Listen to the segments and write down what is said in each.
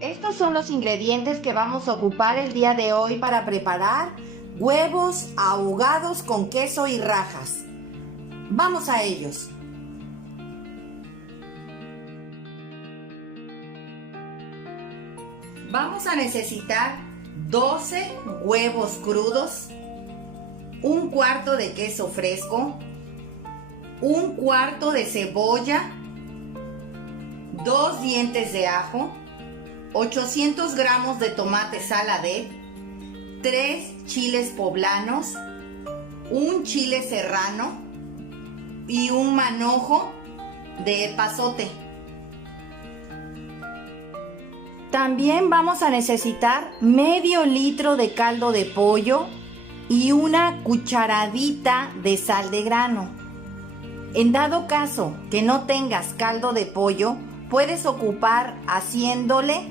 Estos son los ingredientes que vamos a ocupar el día de hoy para preparar huevos ahogados con queso y rajas. Vamos a ellos. Vamos a necesitar 12 huevos crudos, un cuarto de queso fresco, un cuarto de cebolla, 2 dientes de ajo, 800 gramos de tomate saladet, 3 chiles poblanos, un chile serrano y un manojo de epazote. También vamos a necesitar medio litro de caldo de pollo y una cucharadita de sal de grano. En dado caso que no tengas caldo de pollo, puedes ocupar haciéndole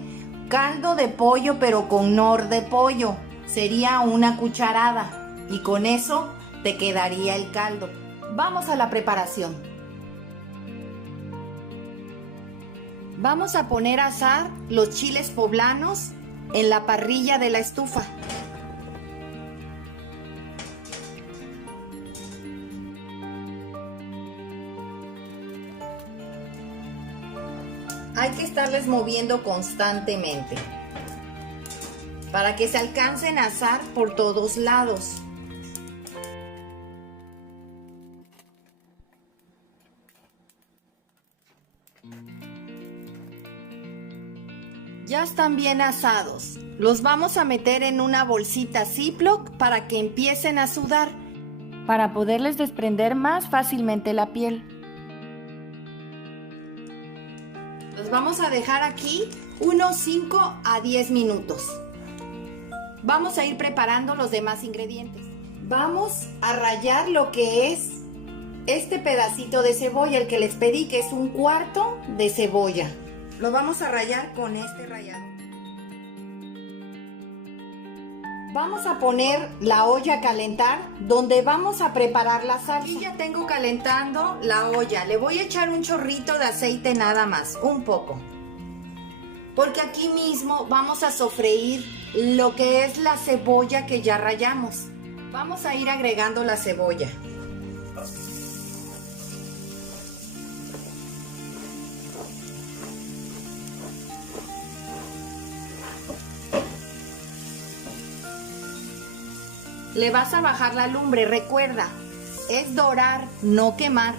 caldo de pollo pero con nor de pollo. Sería una cucharada y con eso te quedaría el caldo. Vamos a la preparación. Vamos a poner a asar los chiles poblanos en la parrilla de la estufa. Hay que estarles moviendo constantemente para que se alcancen a asar por todos lados. Ya están bien asados. Los vamos a meter en una bolsita Ziploc para que empiecen a sudar, para poderles desprender más fácilmente la piel. Los vamos a dejar aquí unos 5 a 10 minutos. Vamos a ir preparando los demás ingredientes. Vamos a rallar lo que es este pedacito de cebolla, el que les pedí, que es un cuarto de cebolla. Lo vamos a rallar con este rallador. Vamos a poner la olla a calentar donde vamos a preparar la salsa. Aquí ya tengo calentando la olla. Le voy a echar un chorrito de aceite nada más, un poco. Porque aquí mismo vamos a sofreír lo que es la cebolla que ya rallamos. Vamos a ir agregando la cebolla. Le vas a bajar la lumbre, recuerda, es dorar, no quemar.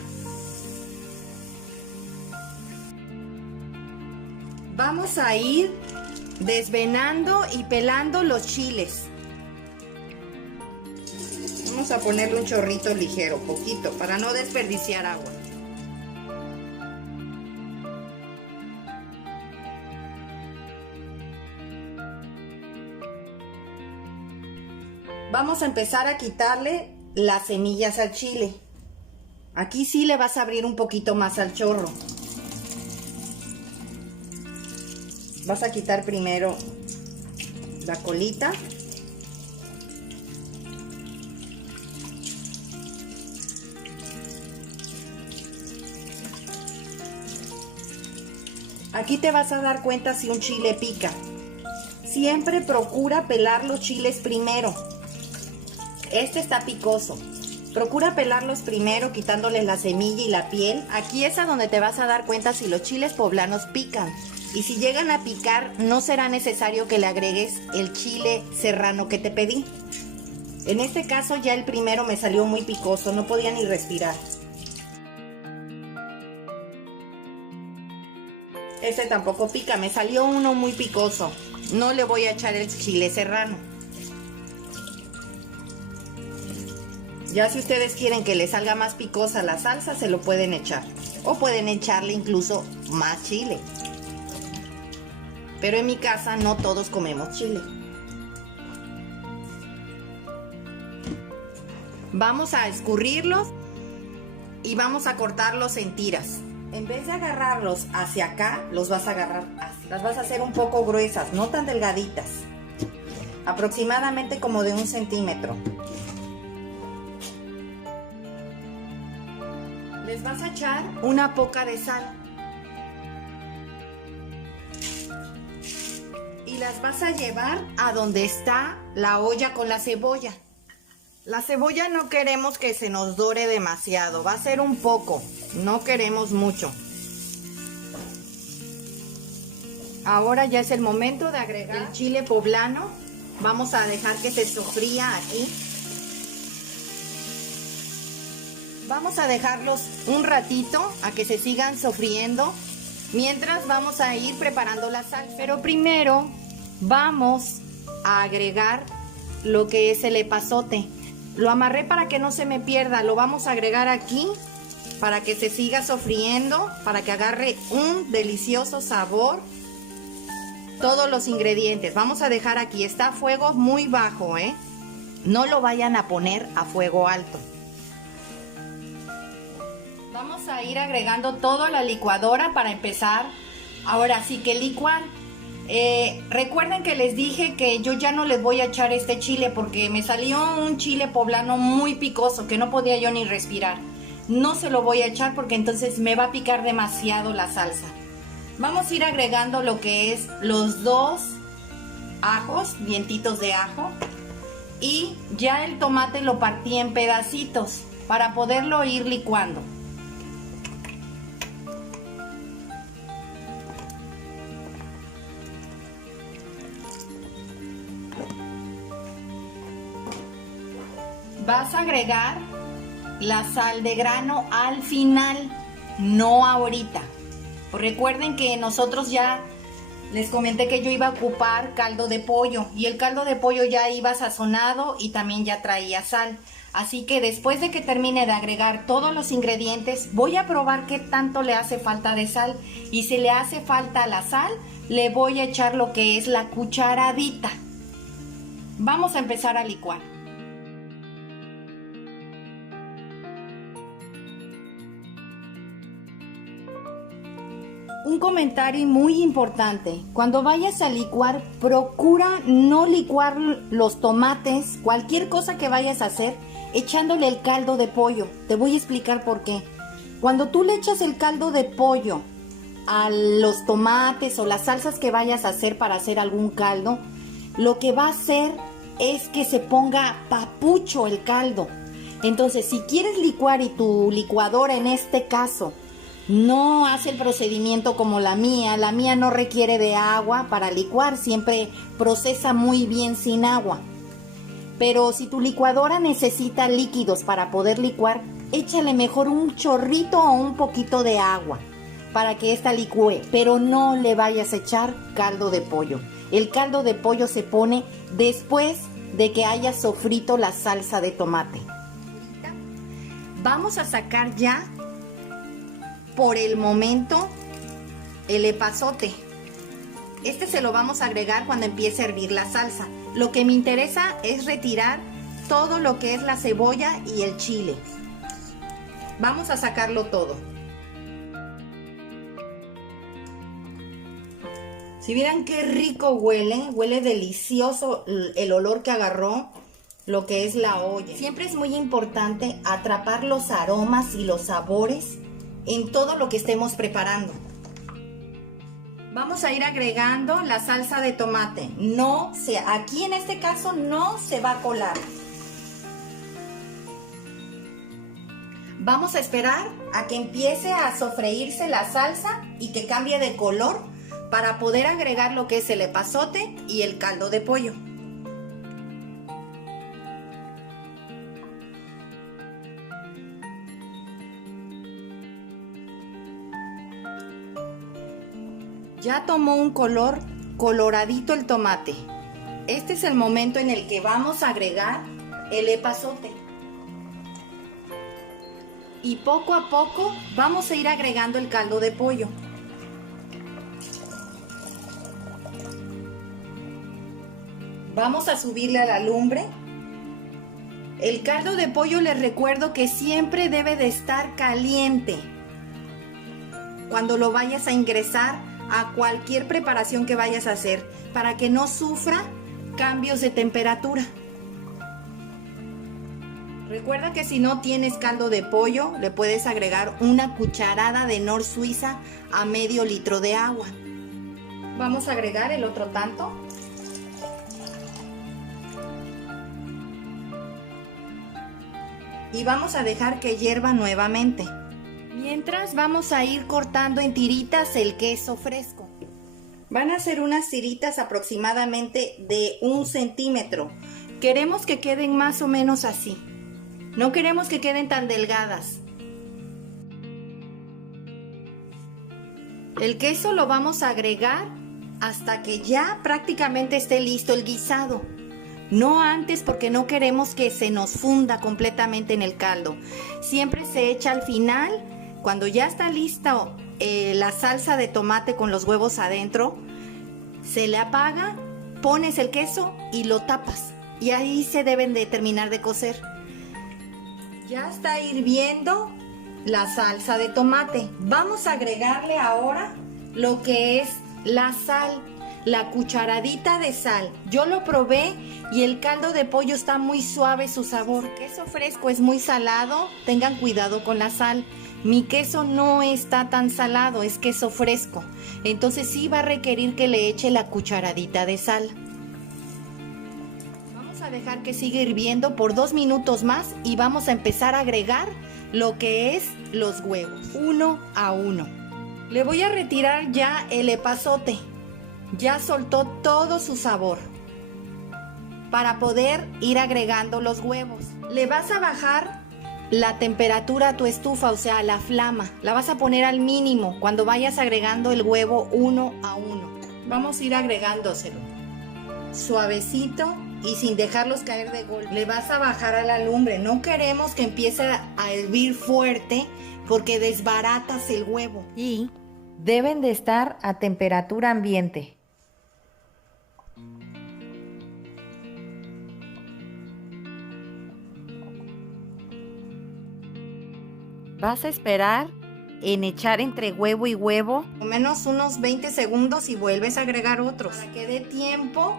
Vamos a ir desvenando y pelando los chiles. Vamos a ponerle un chorrito ligero, poquito, para no desperdiciar agua. Vamos a empezar a quitarle las semillas al chile. Aquí sí le vas a abrir un poquito más al chorro. Vas a quitar primero la colita. Aquí te vas a dar cuenta si un chile pica. Siempre procura pelar los chiles primero. Este está picoso. Procura pelarlos primero quitándoles la semilla y la piel. Aquí es a donde te vas a dar cuenta si los chiles poblanos pican. Y si llegan a picar, no será necesario que le agregues el chile serrano que te pedí. En este caso ya el primero me salió muy picoso, no podía ni respirar. Este tampoco pica, me salió uno muy picoso. No le voy a echar el chile serrano. Ya si ustedes quieren que le salga más picosa la salsa, se lo pueden echar. O pueden echarle incluso más chile. Pero en mi casa no todos comemos chile. Vamos a escurrirlos y vamos a cortarlos en tiras. En vez de agarrarlos hacia acá, los vas a agarrar así. Las vas a hacer un poco gruesas, no tan delgaditas. Aproximadamente como de 1 centímetro. Les vas a echar una poca de sal. y las vas a llevar a donde está la olla con la cebolla. La cebolla no queremos que se nos dore demasiado, va a ser un poco, no queremos mucho. Ahora ya es el momento de agregar el chile poblano. Vamos a dejar que se sofría aquí. Vamos a dejarlos un ratito a que se sigan sofriendo. Mientras vamos a ir preparando la salsa. Pero primero vamos a agregar lo que es el epazote. Lo amarré para que no se me pierda. Lo vamos a agregar aquí para que se siga sofriendo, para que agarre un delicioso sabor. Todos los ingredientes. Vamos a dejar aquí. Está a fuego muy bajo, No lo vayan a poner a fuego alto. Vamos a ir agregando todo a la licuadora para empezar. Ahora sí que licuar. Recuerden que les dije que yo ya no les voy a echar este chile porque me salió un chile poblano muy picoso que no podía yo ni respirar. No se lo voy a echar porque entonces me va a picar demasiado la salsa. Vamos a ir agregando lo que es los 2 ajos, dientitos de ajo. Y ya el tomate lo partí en pedacitos para poderlo ir licuando. Vas a agregar la sal de grano al final, no ahorita. Recuerden que nosotros ya les comenté que yo iba a ocupar caldo de pollo y el caldo de pollo ya iba sazonado y también ya traía sal. Así que después de que termine de agregar todos los ingredientes, voy a probar qué tanto le hace falta de sal. Y si le hace falta la sal, le voy a echar lo que es la cucharadita. Vamos a empezar a licuar. Un comentario muy importante, cuando vayas a licuar, procura no licuar los tomates, cualquier cosa que vayas a hacer, echándole el caldo de pollo. Te voy a explicar por qué. Cuando tú le echas el caldo de pollo a los tomates o las salsas que vayas a hacer para hacer algún caldo, lo que va a hacer es que se ponga papucho el caldo. Entonces, si quieres licuar y tu licuadora en este caso no hace el procedimiento como la mía no requiere de agua para licuar, siempre procesa muy bien sin agua. Pero si tu licuadora necesita líquidos para poder licuar, échale mejor un chorrito o un poquito de agua para que esta licúe, pero no le vayas a echar caldo de pollo. El caldo de pollo se pone después de que hayas sofrito la salsa de tomate. Vamos a sacar ya por el momento el epazote. Este se lo vamos a agregar cuando empiece a hervir la salsa. Lo que me interesa es retirar todo lo que es la cebolla y el chile. Vamos a sacarlo todo. Si vieran qué rico huele delicioso el olor que agarró lo que es la olla. Siempre es muy importante atrapar los aromas y los sabores en todo lo que estemos preparando. Vamos a ir agregando la salsa de tomate. Aquí en este caso no se va a colar. Vamos a esperar a que empiece a sofreírse la salsa y que cambie de color para poder agregar lo que es el epazote y el caldo de pollo. Ya tomó un color coloradito el tomate. Este es el momento en el que vamos a agregar el epazote. Y poco a poco vamos a ir agregando el caldo de pollo. Vamos a subirle a la lumbre. El caldo de pollo les recuerdo que siempre debe de estar caliente cuando lo vayas a ingresar a cualquier preparación que vayas a hacer, para que no sufra cambios de temperatura. Recuerda que si no tienes caldo de pollo, le puedes agregar una cucharada de Nor Suiza a medio litro de agua. Vamos a agregar el otro tanto. Y vamos a dejar que hierva nuevamente. Mientras vamos a ir cortando en tiritas el queso fresco. Van a ser unas tiritas aproximadamente de 1 centímetro. Queremos que queden más o menos así. No queremos que queden tan delgadas. El queso lo vamos a agregar hasta que ya prácticamente esté listo el guisado. No antes, porque no queremos que se nos funda completamente en el caldo. Siempre se echa al final, cuando ya está lista la salsa de tomate con los huevos adentro. Se le apaga, pones el queso y lo tapas. Y ahí se deben de terminar de cocer. Ya está hirviendo la salsa de tomate. Vamos a agregarle ahora lo que es la sal. La cucharadita de sal. Yo lo probé y el caldo de pollo está muy suave su sabor. El queso fresco es muy salado, tengan cuidado con la sal. Mi queso no está tan salado, es queso fresco. Entonces sí va a requerir que le eche la cucharadita de sal. Vamos a dejar que siga hirviendo por 2 minutos más y vamos a empezar a agregar lo que es los huevos, uno a uno. Le voy a retirar ya el epazote. Ya soltó todo su sabor para poder ir agregando los huevos. Le vas a bajar la temperatura a tu estufa, o sea, la flama. La vas a poner al mínimo cuando vayas agregando el huevo uno a uno. Vamos a ir agregándoselo suavecito y sin dejarlos caer de golpe. Le vas a bajar a la lumbre. No queremos que empiece a hervir fuerte porque desbaratas el huevo. Y deben de estar a temperatura ambiente. Vas a esperar en echar entre huevo y huevo o menos unos 20 segundos y vuelves a agregar otros para que dé tiempo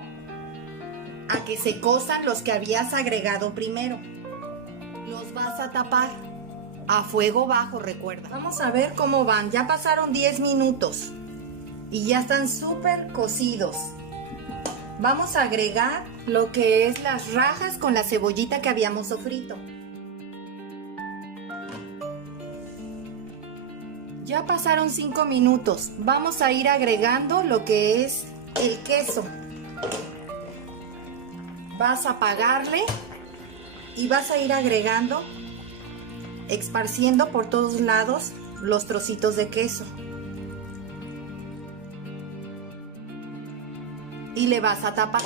a que se cosan los que habías agregado primero. Los vas a tapar a fuego bajo, recuerda. Vamos a ver cómo van. Ya pasaron 10 minutos y ya están súper cocidos. Vamos a agregar lo que es las rajas con la cebollita que habíamos sofrito. Ya pasaron 5 minutos. Vamos a ir agregando lo que es el queso. Vas a apagarle y vas a ir agregando, esparciendo por todos lados los trocitos de queso. Y le vas a tapar.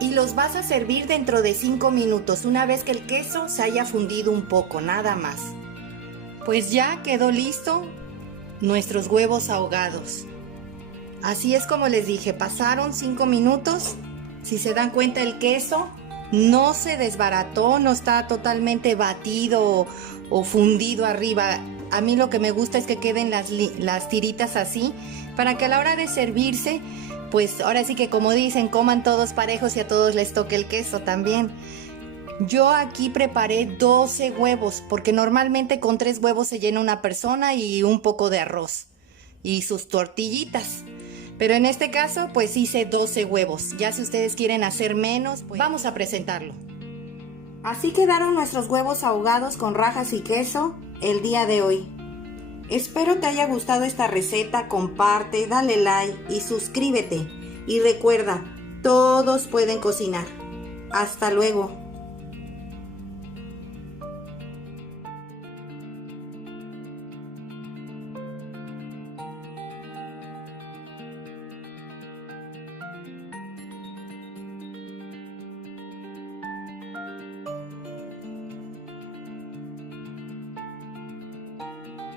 Y los vas a servir dentro de 5 minutos, una vez que el queso se haya fundido un poco, nada más. Pues ya quedó listo nuestros huevos ahogados. Así es como les dije, pasaron 5 minutos. Si se dan cuenta, el queso no se desbarató, no está totalmente batido o fundido arriba. A mí lo que me gusta es que queden las tiritas así, para que a la hora de servirse, pues ahora sí que como dicen, coman todos parejos y a todos les toque el queso también. Yo aquí preparé 12 huevos, porque normalmente con 3 huevos se llena una persona y un poco de arroz y sus tortillitas. Pero en este caso, pues hice 12 huevos. Ya si ustedes quieren hacer menos, pues vamos a presentarlo. Así quedaron nuestros huevos ahogados con rajas y queso el día de hoy. Espero te haya gustado esta receta, comparte, dale like y suscríbete. Y recuerda, todos pueden cocinar. Hasta luego.